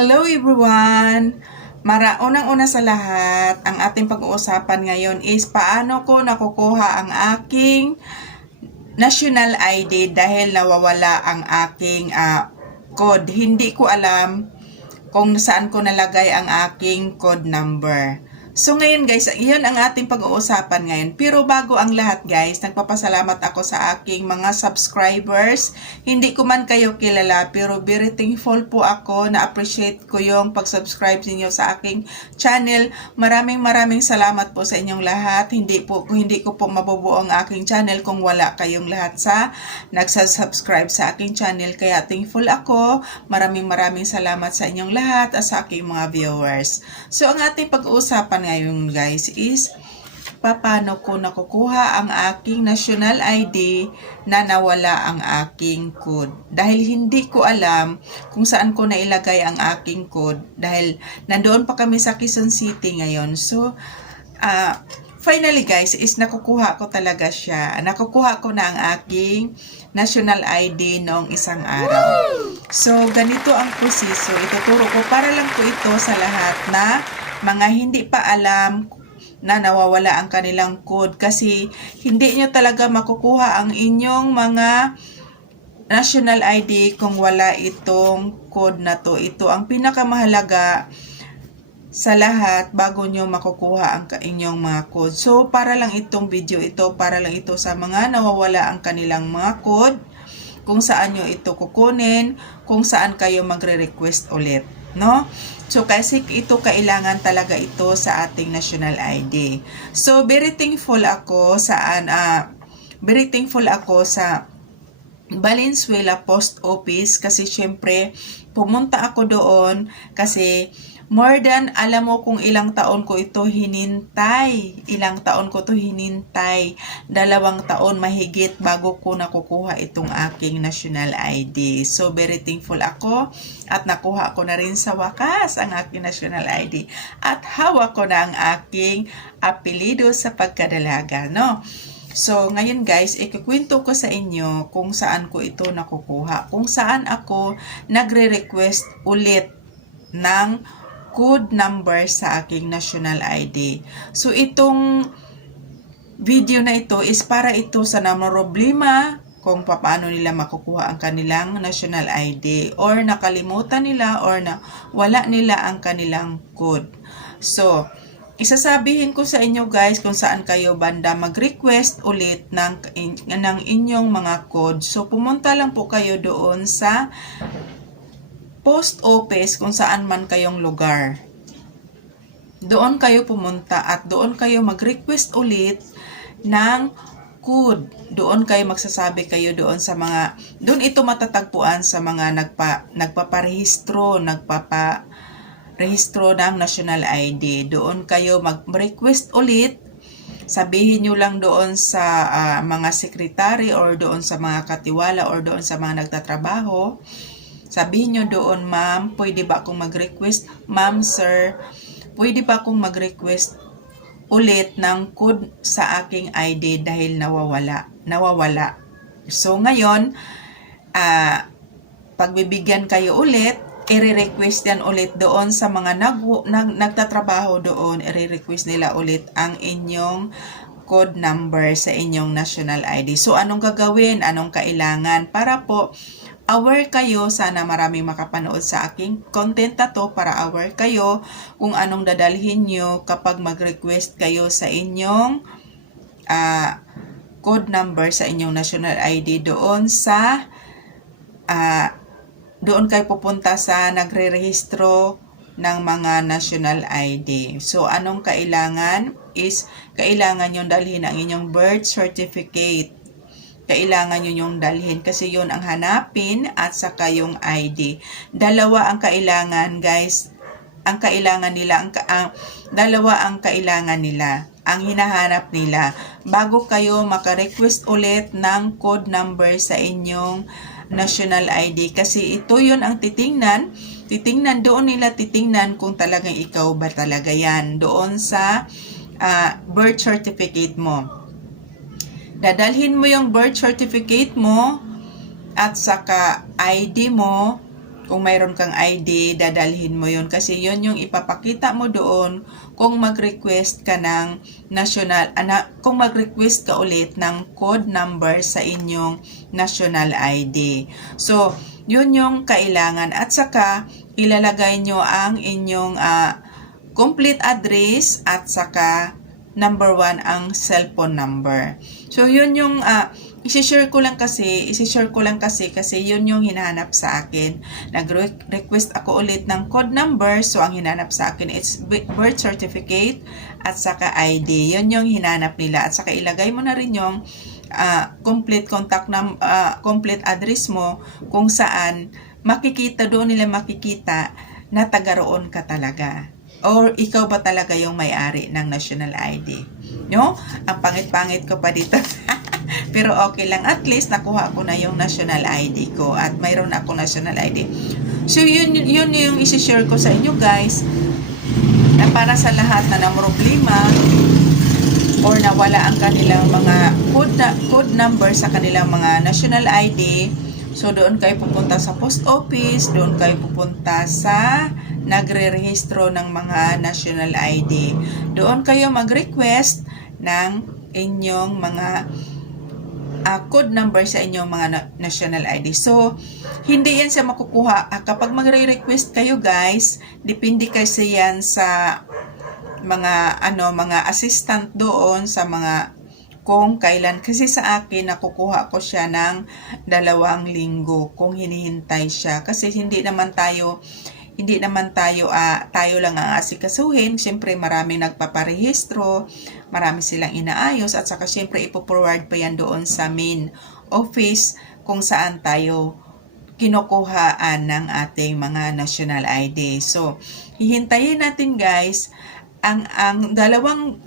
Hello everyone! Unang-una sa lahat, ang ating pag-uusapan ngayon is paano ko nakukuha ang aking national ID dahil nawawala ang aking code. Hindi ko alam kung saan ko nalagay ang aking code number. So ngayon guys, iyon ang ating pag-uusapan ngayon. Pero bago ang lahat guys, nagpapasalamat ako sa aking mga subscribers. Hindi ko man kayo kilala pero very thankful po ako, na-appreciate ko yung pag-subscribe niyo sa aking channel. Maraming salamat po sa inyong lahat. Hindi ko po mabubuo ang aking channel kung wala kayong lahat sa nagsasubscribe sa aking channel. Kaya thankful ako. Maraming salamat sa inyong lahat at sa aking mga viewers. So ang ating pag-uusapan ngayon guys is paano ko nakukuha ang aking national ID na nawala ang aking code. Dahil hindi ko alam kung saan ko nailagay ang aking code. Dahil nandoon pa kami sa Quezon City ngayon. So, finally guys is nakukuha ko talaga siya. Nakukuha ko na ang aking national ID noong isang araw. So, ganito ang proseso. Ituturo ko para lang po ito sa lahat na mga hindi pa alam na nawawala ang kanilang code kasi hindi nyo talaga makukuha ang inyong mga national ID kung wala itong code na to. Ito ang pinakamahalaga sa lahat bago nyo makukuha ang inyong mga code. So, para lang itong video ito, para lang ito sa mga nawawala ang kanilang mga code, kung saan nyo ito kukunin, kung saan kayo magre-request ulit, no? So, kasi ito kailangan talaga ito sa ating national ID. So, very thankful ako sa Valenzuela Post Office kasi syempre pumunta ako doon kasi more than, alam mo kung ilang taon ko ito hinintay. 2 taon mahigit bago ko nakukuha itong aking national ID. So, very thankful ako at nakuha ko na rin sa wakas ang aking national ID. At hawak ko na ang aking apelido sa pagkadalaga, no? So, ngayon guys, ikukwento ko sa inyo kung saan ko ito nakukuha. Kung saan ako nagre-request ulit ng code number sa aking national ID. So, itong video na ito is para ito sa namroblema kung paano nila makukuha ang kanilang national ID or nakalimutan nila or na wala nila ang kanilang code. So, isasabihin ko sa inyo guys kung saan kayo banda mag-request ulit ng inyong mga code. So, pumunta lang po kayo doon sa post office kung saan man kayong lugar. Doon kayo pumunta at doon kayo mag-request ulit ng code. Doon kayo magsasabi kayo doon sa mga, doon ito matatagpuan sa mga nagpaparehistro ng national ID. Doon kayo mag-request ulit. Sabihin nyo lang doon sa mga secretary or doon sa mga katiwala or doon sa mga nagtatrabaho. Sabihin nyo doon, ma'am, pwede ba akong mag-request? Ma'am, sir, pwede ba akong mag-request ulit ng code sa aking ID dahil nawawala. So, ngayon, pagbibigyan kayo ulit, i-request yan ulit doon sa mga nagtatrabaho doon, i-request nila ulit ang inyong code number sa inyong national ID. So, anong gagawin? Anong kailangan? Para po, aware kayo, sana maraming makapanood sa aking content na to para aware kayo kung anong dadalhin nyo kapag mag-request kayo sa inyong code number sa inyong national ID doon sa doon kayo pupunta sa nagre-rehistro ng mga national ID. So, anong kailangan is kailangan nyo dalhin ang inyong birth certificate. Kailangan nyo yung dalhin kasi yun ang hanapin at saka yung ID. Dalawa ang kailangan guys. Dalawa ang kailangan nila. Ang hinahanap nila. Bago kayo maka-request ulit ng code number sa inyong national ID. Kasi ito yun ang titingnan kung talagang ikaw ba talaga yan. Doon sa birth certificate mo. Dadalhin mo yung birth certificate mo at saka ID mo kung mayroon kang ID, dadalhin mo yun. Kasi yun yung ipapakita mo doon kung mag-request ka ng kung mag-request ka ulit ng code number sa inyong national ID. So, yun yung kailangan. At saka, ilalagay nyo ang inyong complete address at saka number 1 ang cellphone number. So, yun yung isi-share ko lang kasi yun yung hinahanap sa akin. Nag-request ako ulit ng code number, so ang hinanap sa akin is birth certificate at saka ID. Yun yung hinanap nila. At saka ilagay mo na rin yung complete complete address mo kung saan doon nila makikita na taga roon ka talaga. Or ikaw ba talaga yung may-ari ng national ID? No? Ang pangit-pangit ko pa dito. Pero okay lang. At least nakuha ko na yung national ID ko. At mayroon ako national ID. So, yun yung isi-share ko sa inyo guys. Na para sa lahat na namroblema or nawala ang kanilang mga code number sa kanilang mga national ID. So, doon kayo pupunta sa post office. Doon kayo pupunta sa nagre-rehistro ng mga national ID. Doon kayo mag-request ng inyong mga code number sa inyong mga national ID. So, hindi yan sa makukuha. Kapag magre-request kayo guys, depende kasi yan sa mga assistant doon sa mga kung kailan. Kasi sa akin, nakukuha ko siya ng 2 linggo kung hinihintay siya. Kasi hindi naman tayo tayo lang ang asikasuhin. Siyempre, maraming nagpaparehistro, marami silang inaayos, at saka siyempre ipo-forward pa yan doon sa main office kung saan tayo kinukuhaan ng ating mga national ID. So, hihintayin natin guys ang 2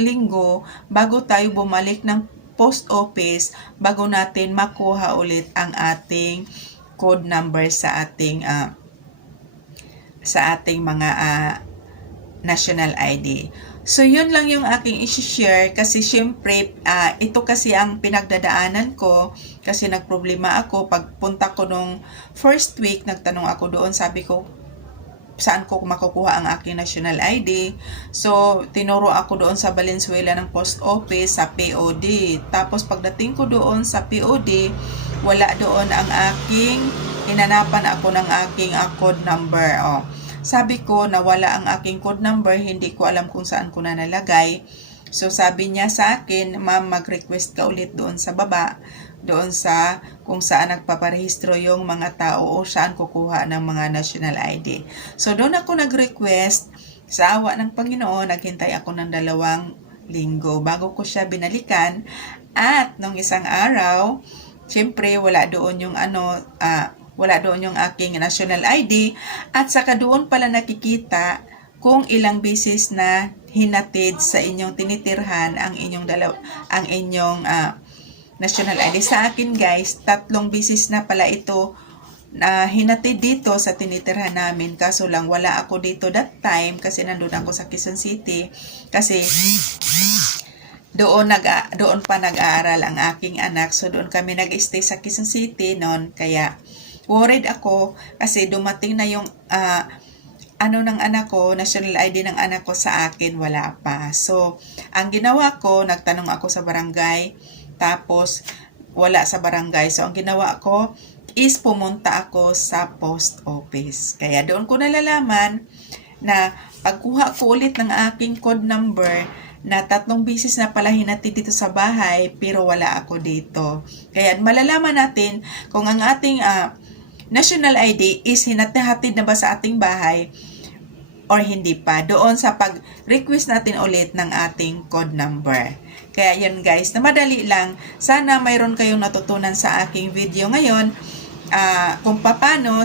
linggo bago tayo bumalik ng post office bago natin makuha ulit ang ating code number sa ating mga national ID. So, yun lang yung aking isi-share kasi syempre, ito kasi ang pinagdadaanan ko kasi nagproblema ako. Pagpunta ko nung first week, nagtanong ako doon, sabi ko, saan ko makukuha ang aking national ID. So, tinuro ako doon sa Valenzuela ng post office sa POD. Tapos, pagdating ko doon sa POD, wala doon ang hinanapan ako ng aking code number. Sabi ko, nawala ang aking code number, hindi ko alam kung saan ko na nalagay. So, sabi niya sa akin, ma'am, mag-request ka ulit doon sa baba, doon sa kung saan nagpaparehistro yung mga tao o saan kukuha ng mga national ID. So, doon ako nag-request. Sa awa ng Panginoon, naghintay ako ng 2 linggo bago ko siya binalikan. At nung isang araw, syempre, wala doon yung aking national ID at saka doon pala nakikita kung ilang beses na hinatid sa inyong tinitirhan ang inyong national ID. Sa akin guys, 3 beses na pala ito na hinatid dito sa tinitirhan namin. Kaso lang wala ako dito that time kasi nandun ako sa Quezon City kasi doon pa nag-aaral ang aking anak. So doon kami nag-stay sa Quezon City noon, kaya worried ako kasi dumating na yung ng anak ko, national ID ng anak ko, sa akin wala pa. So, ang ginawa ko, nagtanong ako sa barangay, tapos wala sa barangay. So, ang ginawa ko is pumunta ako sa post office. Kaya doon ko nalalaman na pagkuha ko ulit ng aking code number na 3 beses na pala hinatid dito sa bahay pero wala ako dito. Kaya malalaman natin kung ang ating national ID is hinatid na ba sa ating bahay or hindi pa. Doon sa pag-request natin ulit ng ating code number. Kaya yun guys, na madali lang. Sana mayroon kayong natutunan sa aking video ngayon. Kung paano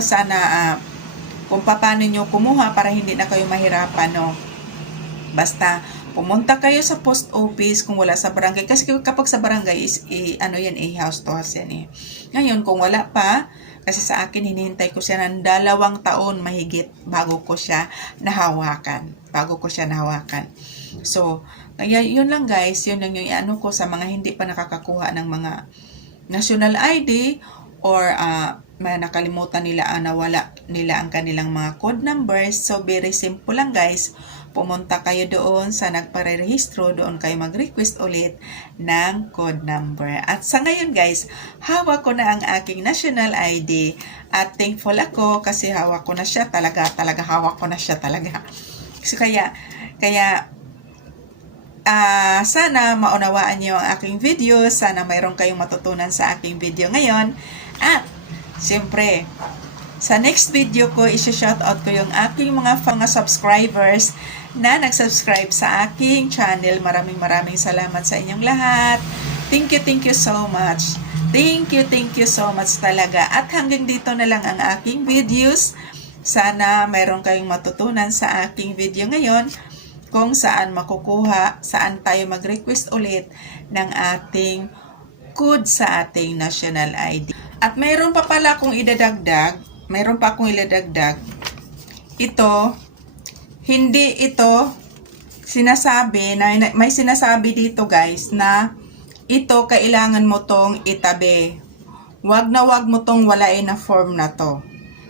nyo kumuha para hindi na kayo mahirapan. No? Basta, pumunta kayo sa post office kung wala sa barangay. Kasi kapag sa barangay is, house to house yan . Ngayon, kung wala pa, kasi sa akin, hinihintay ko siya ng 2 taon mahigit bago ko siya nahawakan. So, kaya yun lang guys, yun lang yung ko sa mga hindi pa nakakakuha ng mga national ID or nakalimutan nila nawala nila ang kanilang mga code numbers. So very simple lang guys, pumunta kayo doon sa nagparehistro, doon kayo mag-request ulit ng code number. At sa ngayon guys, hawak ko na ang aking national ID at thankful ako kasi hawak ko na siya talaga hawak ko na siya talaga. So kaya sana maunawaan niyo ang aking video. Sana mayroon kayong matutunan sa aking video ngayon. At siyempre, sa next video ko, isi-shoutout ko yung aking mga subscribers na nag-subscribe sa aking channel. Maraming salamat sa inyong lahat. Thank you so much. Thank you so much talaga. At hanggang dito na lang ang aking videos. Sana mayroon kayong matutunan sa aking video ngayon, kung saan makukuha, saan tayo mag-request ulit ng ating code sa ating national ID. At mayroon pa pala akong idadagdag, ito, hindi ito sinasabi, may sinasabi dito guys na ito kailangan mo tong itabi. Wag mo tong walain na form na to.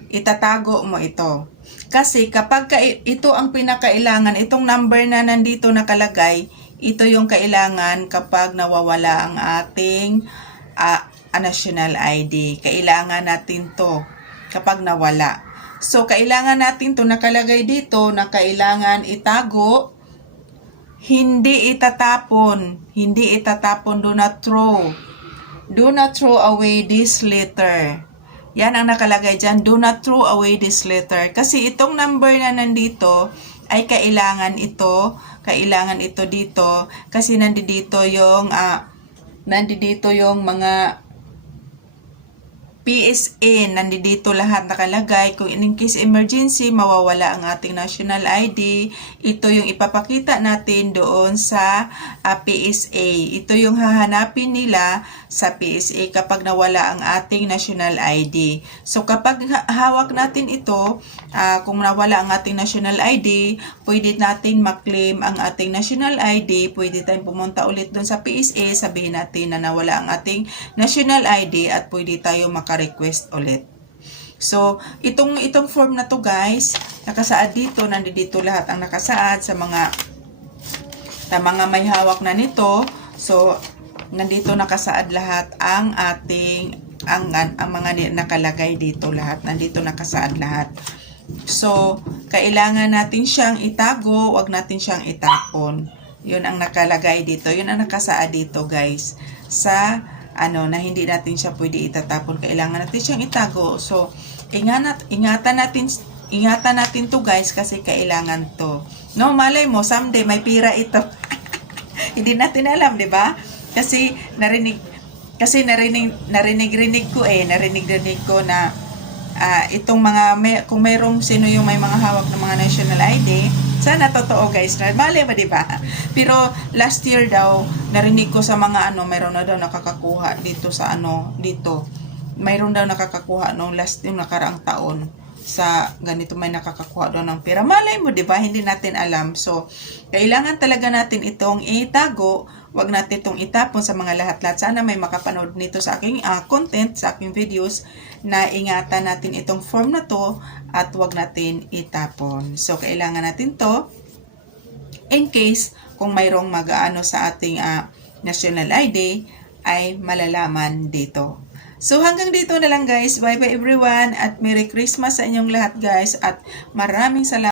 Itatago mo ito. Kasi kapag ito ang pinakailangan, itong number na nandito nakalagay, ito yung kailangan kapag nawawala ang ating national ID. Kailangan natin to kapag nawala. So, kailangan natin to nakalagay dito na kailangan itago, hindi itatapon, do not throw. Do not throw away this letter. Yan ang nakalagay dyan. Do not throw away this letter. Kasi itong number na nandito ay kailangan ito dito. Kasi nandito yung mga PSA, nandito lahat nakalagay. Kung in case emergency, mawawala ang ating national ID. Ito yung ipapakita natin doon sa PSA. Ito yung hahanapin nila sa PSA kapag nawala ang ating national ID. So kapag hawak natin ito, kung nawala ang ating national ID, pwede natin maklaim ang ating national ID. Pwede tayong pumunta ulit doon sa PSA, sabihin natin na nawala ang ating national ID at pwede tayo request ulit. So, itong form na to guys, nakasaad dito, nandito lahat ang nakasaad sa mga may hawak na nito. So, nandito nakasaad lahat ang ating mga nakalagay dito lahat. Nandito nakasaad lahat. So, kailangan natin siyang itago, wag natin siyang itapon. 'Yun ang nakalagay dito. 'Yun ang nakasaad dito guys. Sa na hindi natin siya pwede itatapon, kailangan natin siyang itago. So, ingatan natin to guys kasi kailangan to. No, malay mo, someday may pira ito. Hindi natin alam, di ba? Kasi narinig ko na itong kung mayroong sino yung may mga hawak ng mga national ID, sana totoo guys, mali ba diba? Pero last year daw, narinig ko sa mga mayroon na daw nakakakuha dito sa dito. Mayroon daw nakakakuha yung nakaraang taon sa ganito, may nakakakuha daw ng pera. Malay mo diba? Hindi natin alam. So, kailangan talaga natin itong itago. Wag natin itong itapon sa mga lahat-lahat. Sana may makapanood nito sa aking content, sa aking videos, na ingatan natin itong form na to at wag natin itapon. So, kailangan natin to in case kung mayroong mag-aano sa ating national ID ay malalaman dito. So, hanggang dito na lang guys. Bye-bye everyone at Merry Christmas sa inyong lahat guys at maraming salamat.